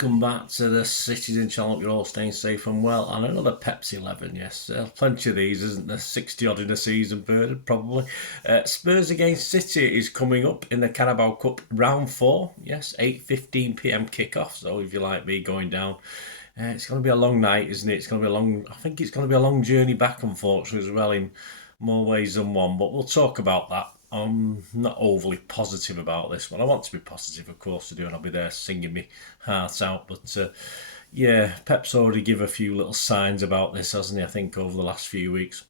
welcome back to the Citizen channel. Hope you're all staying safe and well. And another Pepsi 11, yes. Plenty of these, isn't there? 60 odd in a season, probably. Spurs against City is coming up in the Carabao Cup round 4. Yes, 8:15 p.m. kickoff. So if you like me going down, it's going to be a long night, isn't it? It's going to be a long. I think it's going to be a long journey back, unfortunately, as well, in more ways than one. But we'll talk about that. I'm not overly positive about this one. I want to be positive, of course, to do, and I'll be there singing me heart out. But yeah, Pep's already give a few little signs about this, hasn't he? I think over the last few weeks.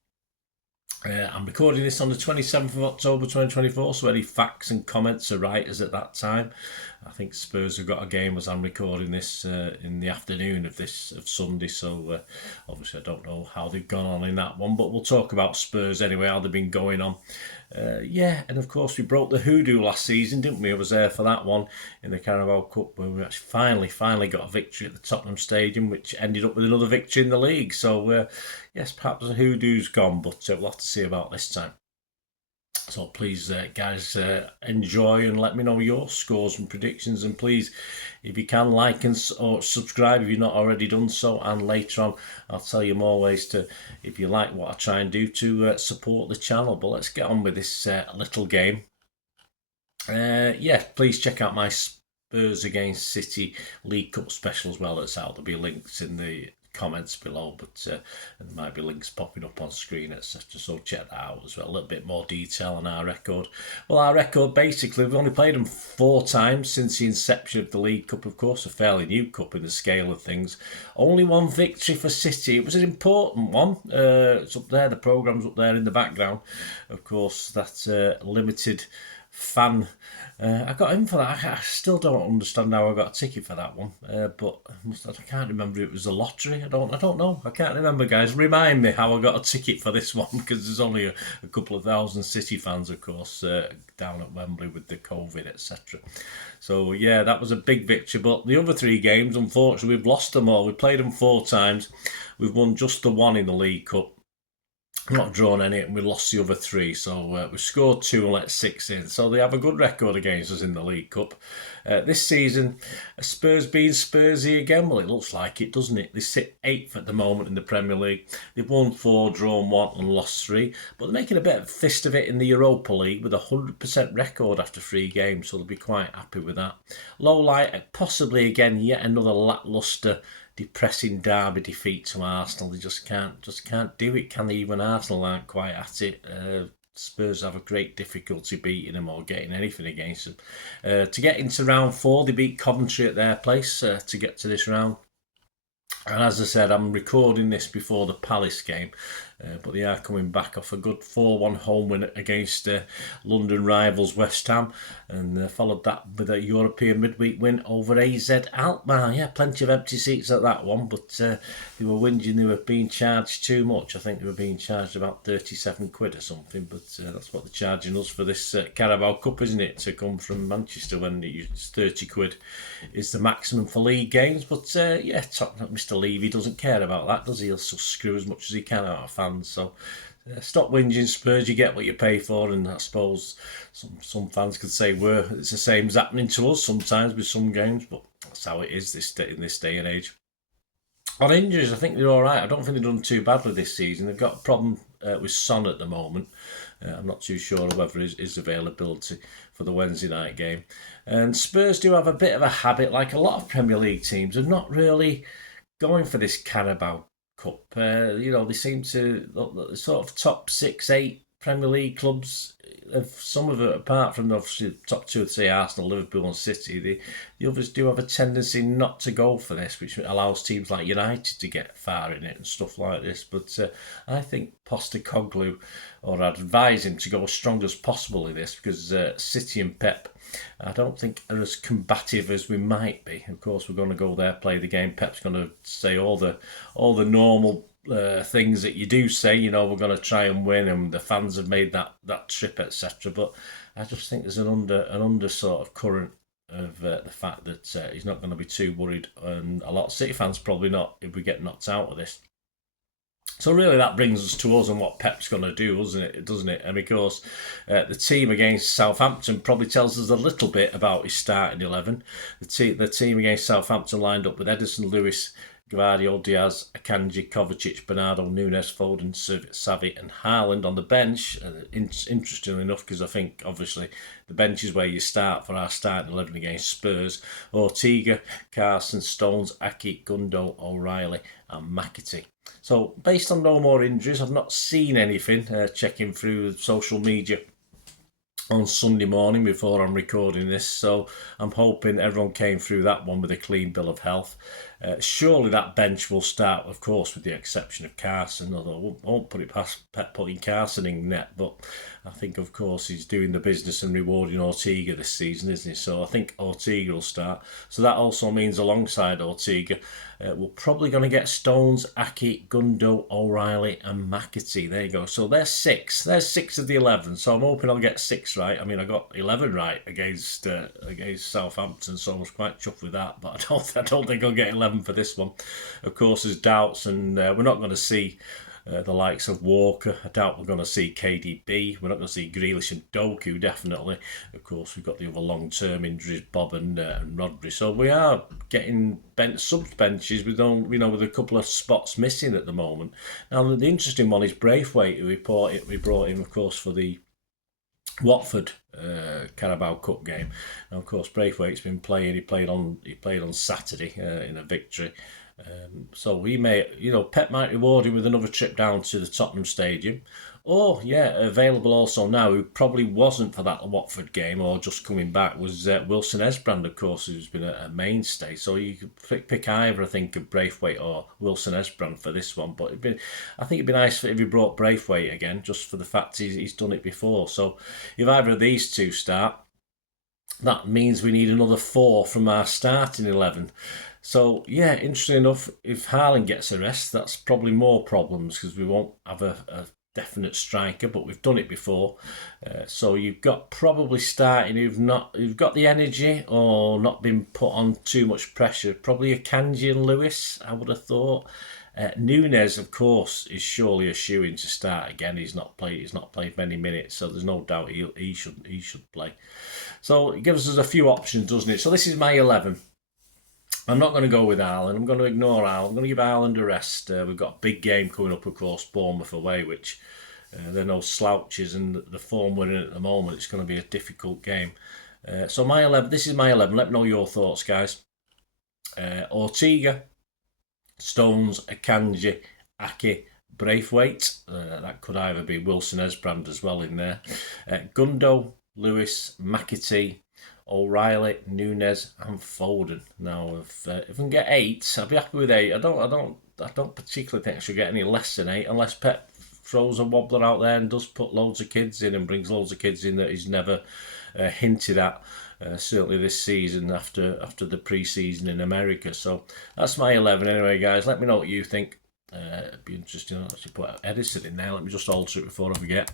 I'm recording this on the 27th of October 2024, so any facts and comments are right as at that time. I think Spurs have got a game as I'm recording this in the afternoon of Sunday, so obviously I don't know how they've gone on in that one, but we'll talk about Spurs anyway, how they've been going on. Yeah, and of course we broke the hoodoo last season, didn't we? I was there for that one in the Carabao Cup where we actually finally got a victory at the Tottenham Stadium, which ended up with another victory in the league. So yes, perhaps the hoodoo's gone, but we'll have to see about this time. So please, guys, enjoy and let me know your scores and predictions. And please, if you can, like or subscribe if you've not already done so. And later on, I'll tell you more ways to, if you like what I try and do, to support the channel. But let's get on with this little game. Yeah, please check out my Spurs against City League Cup special as well. That's out. There'll be links in the comments below, but there might be links popping up on screen, etc. So check that out as well. A little bit more detail on our record. Well, our record, basically, we've only played them 4 times since the inception of the League Cup, of course, a fairly new cup in the scale of things. Only 1 victory for City. It was an important one. It's up there, the programme's up there in the background. Of course, that's limited fan. I got in for that. I still don't understand how I got a ticket for that one, but I can't remember. It was a lottery. I don't know. I can't remember, guys. Remind me how I got a ticket for this one, because there's only a couple of thousand City fans, of course, down at Wembley with the COVID, etc. So yeah, that was a big victory. But the other 3 games, unfortunately, we've lost them all. We played them 4 times. We've won just the 1 in the League Cup. Not drawn any, and we lost the other 3. So we scored 2 and let 6 in. So they have a good record against us in the League Cup. This season, Spurs being Spursy again. Well, it looks like it, doesn't it? They sit 8th at the moment in the Premier League. They've won 4, drawn 1 and lost 3. But they're making a bit of a fist of it in the Europa League with a 100% record after 3 games. So they'll be quite happy with that. Low light, possibly again, yet another lacklustre, depressing derby defeat to Arsenal. They just can't do it, can they? Even Arsenal aren't quite at it. Spurs have a great difficulty beating them or getting anything against them. To get into round 4, they beat Coventry at their place to get to this round. And as I said, I'm recording this before the Palace game, but they are coming back off a good 4-1 home win against London rivals West Ham, and followed that with a European midweek win over AZ Alkmaar. Yeah, plenty of empty seats at that one, but they were whinging they were being charged too much. I think they were being charged about 37 quid or something, but that's what they're charging us for this Carabao Cup, isn't it, to come from Manchester, when it's 30 quid is the maximum for league games. But yeah, Mr. Levy doesn't care about that, does he? He'll screw as much as he can out of fans. So stop whinging, Spurs. You get what you pay for, and I suppose some fans could say it's the same as happening to us sometimes with some games, but that's how it is in this day and age. On injuries, I think they're all right. I don't think they've done too badly this season. They've got a problem with Son at the moment. I'm not too sure whether his availability for the Wednesday night game. And Spurs do have a bit of a habit, like a lot of Premier League teams, of not really going for this Carabao Cup. They seem to sort of top 6, 8 Premier League clubs. Some of it, apart from obviously the top 2 or 3, Arsenal, Liverpool and City, the others do have a tendency not to go for this, which allows teams like United to get far in it and stuff like this. But I think Postecoglou, or I'd advise him to go as strong as possible in this, because City and Pep, I don't think, are as combative as we might be. Of course, we're going to go there, play the game. Pep's going to say all the normal things that you do say, we're going to try and win, and the fans have made that trip, etc. But I just think there's an under sort of current of the fact that he's not going to be too worried, and a lot of City fans probably not, if we get knocked out of this. So really, that brings us to us and what Pep's going to do, doesn't it? And of course, the team against Southampton probably tells us a little bit about his starting 11. The team against Southampton lined up with Edison, Lewis, Gvardiol, Diaz, Akanji, Kovacic, Bernardo, Nunes, Foden, Savi and Haaland on the bench. Interestingly enough, because I think obviously the bench is where you start for our starting 11 against Spurs. Ortega, Carson, Stones, Aki, Gundo, O'Reilly and McAtee. So based on no more injuries, I've not seen anything checking through social media on Sunday morning before I'm recording this, so I'm hoping everyone came through that one with a clean bill of health. Surely that bench will start, of course, with the exception of Carson, although I won't put it past Pep putting Carson in net, but I think, of course, he's doing the business and rewarding Ortega this season, isn't he? So I think Ortega will start. So that also means alongside Ortega, we're probably going to get Stones, Aki, Gundo, O'Reilly and McAtee. There you go. So there's six. There's 6 of the 11. So I'm hoping I'll get 6 right. I mean, I got 11 right against Southampton, so I was quite chuffed with that. But I don't think I'll get 11 for this one. Of course, there's doubts, and we're not going to see the likes of Walker. I doubt we're going to see KDB. We're not going to see Grealish and Doku, definitely. Of course, we've got the other long-term injuries, Bob and Rodri. So we are getting sub benches with a couple of spots missing at the moment. Now, the interesting one is Braithwaite, who we brought in, of course, for the Watford Carabao Cup game. Now, of course, Braithwaite's been playing. He played on Saturday in a victory. So we may, Pep might reward him with another trip down to the Tottenham Stadium. Or, available also now, who probably wasn't for that Watford game or just coming back, was Wilson Esbrand, of course, who's been a mainstay. So you could pick either, I think, of Braithwaite or Wilson Esbrand for this one. But I think it'd be nice if he brought Braithwaite again, just for the fact he's done it before. So if either of these two start, that means we need another 4 from our starting 11. So, interesting enough, if Haaland gets a rest, that's probably more problems because we won't have a definite striker, but we've done it before. So you've got probably starting who've got the energy or not been put on too much pressure. Probably Akanji and Lewis, I would have thought. Nunes, of course, is surely a shoo-in to start again. He's not played many minutes, so there's no doubt he should play. So it gives us a few options, doesn't it? So this is my 11. I'm not going to go with Haaland. I'm going to ignore Haaland. I'm going to give Haaland a rest. We've got a big game coming up, of course, Bournemouth away, which they're no slouches, and the form we're in at the moment, it's going to be a difficult game. So my 11. This is my 11. Let me know your thoughts, guys. Ortega, Stones, Akanji, Aki, Braithwaite. That could either be Wilson Esbrand as well in there. Gundo, Lewis, McAtee, O'Reilly, Nunes, and Foden. Now, if I can get 8, I'll be happy with 8. I don't particularly think I should get any less than 8, unless Pep throws a wobbler out there and does put loads of kids in and brings loads of kids in that he's never hinted at. Certainly this season after the pre-season in America. So that's my 11 anyway, guys. Let me know what you think. It'd be interesting to actually put Edison in there. Let me just alter it before I forget.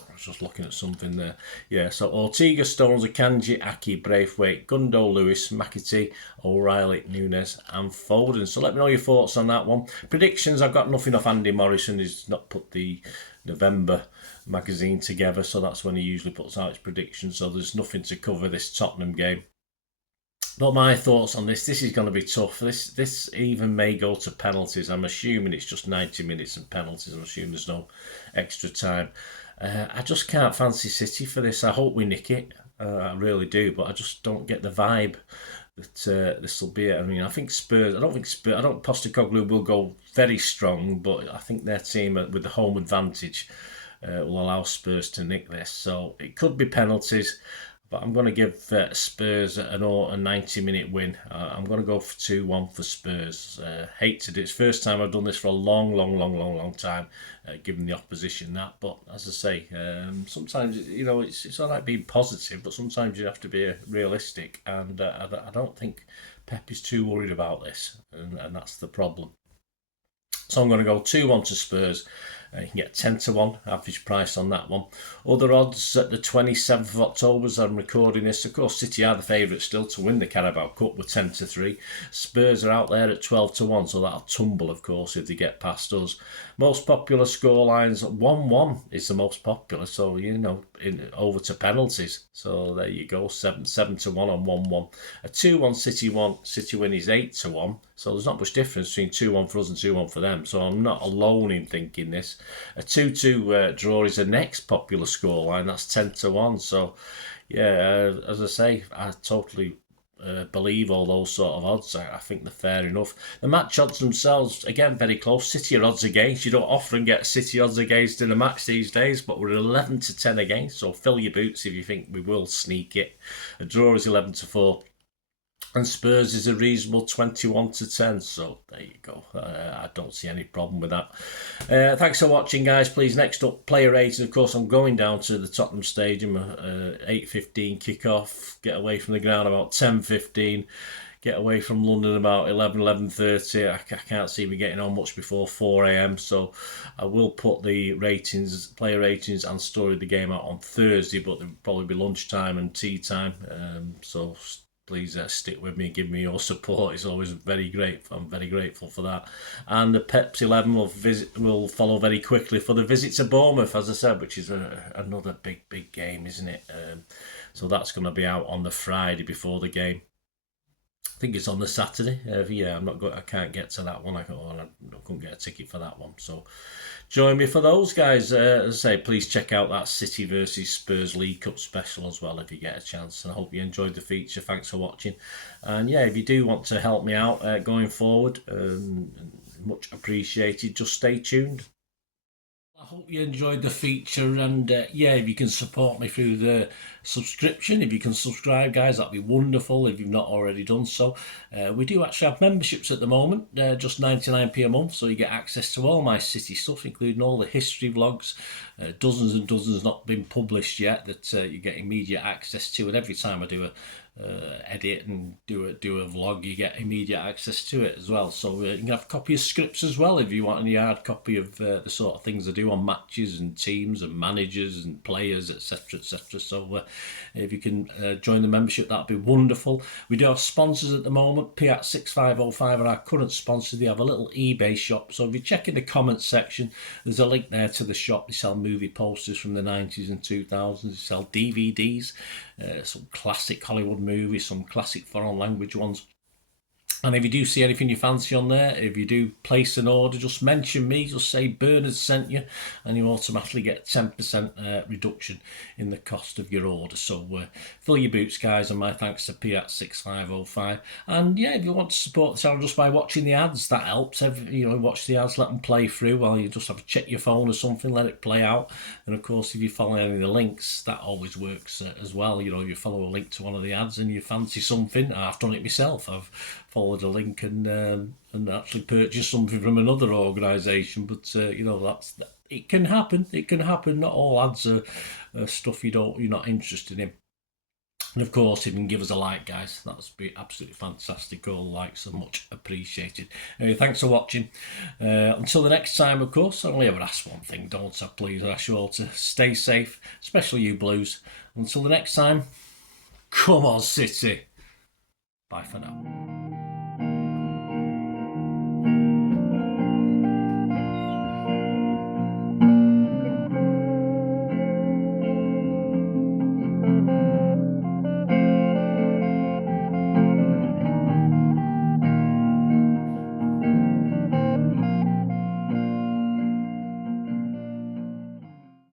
I was just looking at something there. Yeah, so Ortega, Stones, Akanji, Aki, Braithwaite, Gundo, Lewis, McAtee, O'Reilly, Nunes and Foden. So let me know your thoughts on that one. Predictions, I've got nothing off Andy Morrison. He's not put the November magazine together, so that's when he usually puts out his predictions. So there's nothing to cover this Tottenham game. But my thoughts on this is going to be tough. This even may go to penalties. I'm assuming it's just 90 minutes and penalties. I'm assuming there's no extra time. I just can't fancy City for this. I hope we nick it. I really do, but I just don't get the vibe that this will be it. I mean, I think Spurs. I don't Postecoglou will go very strong, but I think their team with the home advantage will allow Spurs to nick this. So it could be penalties, but I'm going to give Spurs a 90-minute win. I'm going to go for 2-1 for Spurs. Hate to do it. It's the first time I've done this for a long time, given the opposition that. But as I say, sometimes it's all right being positive, but sometimes you have to be realistic. And I don't think Pep is too worried about this, and that's the problem. So I'm going to go 2-1 to Spurs. You can get 10 to 1 average price on that one. Other odds at the 27th of October as I'm recording this. Of course, City are the favourites still to win the Carabao Cup with 10 to 3. Spurs are out there at 12 to 1, so that'll tumble, of course, if they get past us. Most popular scorelines, 1-1 is the most popular, so over to penalties. So there you go, 7 to 1 on 1-1. A 2-1 City win is 8 to 1. So there's not much difference between 2-1 for us and 2-1 for them. So I'm not alone in thinking this. A 2-2 draw is the next popular scoreline. That's 10 to 1. So yeah, as I say, I totally believe all those sort of odds. I think they're fair enough. The match odds themselves, again, very close. City are odds against. You don't often get City odds against in a match these days, but we're 11 to 10 against. So fill your boots if you think we will sneak it. A draw is 11 to 4. And Spurs is a reasonable 21 to 10. So there you go. I don't see any problem with that. Thanks for watching, guys. Please, next up, player ratings. Of course, I'm going down to the Tottenham Stadium, 8:15 kick-off. Get away from the ground about 10:15. Get away from London about 11:30. I can't see me getting on much before 4 a.m. So I will put the ratings, player ratings and story of the game out on Thursday, but there'll probably be lunchtime and tea time. So please stick with me, give me your support. It's always very grateful. I'm very grateful for that. And the Peps 11 will follow very quickly for the visit to Bournemouth, as I said, which is another big game, isn't it? So that's going to be out on the Friday before the game. I think it's on the Saturday. Yeah, I can't get to that one. I couldn't get a ticket for that one. So join me for those, guys. As I say, please check out that City versus Spurs League Cup special as well if you get a chance. And I hope you enjoyed the feature. Thanks for watching. And yeah, if you do want to help me out going forward, much appreciated. Just stay tuned. I hope you enjoyed the feature, and yeah, if you can support me through the subscription, if you can subscribe, guys, that'd be wonderful if you've not already done so. We do actually have memberships at the moment, just 99p a month, so you get access to all my City stuff, including all the history vlogs, dozens and dozens not been published yet that you get immediate access to, and every time I do a edit and do a vlog, you get immediate access to it as well. So you can have a copy of scripts as well if you want any hard copy of the sort of things I do on matches and teams and managers and players, etc, etc. So if you can join the membership, that'd be wonderful. We do have sponsors at the moment. Kippax 6505 are our current sponsor. They have a little eBay shop, so if you check in the comments section, there's a link there to the shop. They sell movie posters from the 90s and 2000s. They sell DVDs, some classic Hollywood movies, some classic foreign language ones. And if you do see anything you fancy on there, if you do place an order, just mention me, just say Bernard sent you, and you automatically get 10% reduction in the cost of your order. So fill your boots, guys, and my thanks to Kippax 6505. And yeah, if you want to support the channel just by watching the ads, that helps. Watch the ads, let them play through while you just have to check your phone or something, let it play out. And of course, if you follow any of the links, that always works as well. If you follow a link to one of the ads and you fancy something, I've done it myself. I've followed a link and actually purchased something from another organisation, but it can happen. It can happen. Not all ads are stuff you're not interested in. And of course, if you can give us a like, guys, that would be absolutely fantastic. All likes are much appreciated. Anyway, thanks for watching. Until the next time, of course, I only ever ask one thing, don't I? Please, I ask you all to stay safe, especially you Blues. Until the next time, come on, City. Bye for now.